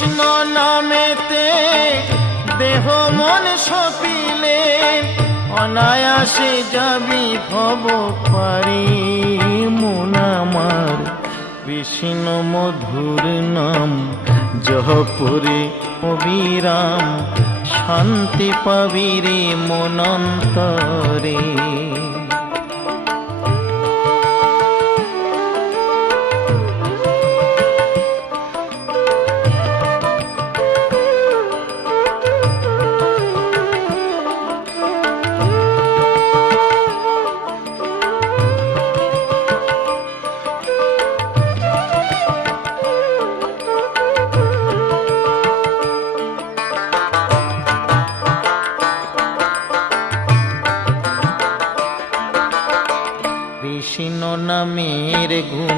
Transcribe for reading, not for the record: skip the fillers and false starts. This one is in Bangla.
কৃষ্ণ নামেতে দেহ মন সপিলে অনায়াসে যাবি ভব পারি। মন আমার কৃষ্ণ মধুর নাম জপরে অবিরাম, শান্তি পাবি রে মন অন্তরে। কৃষ্ণ নামের গুণ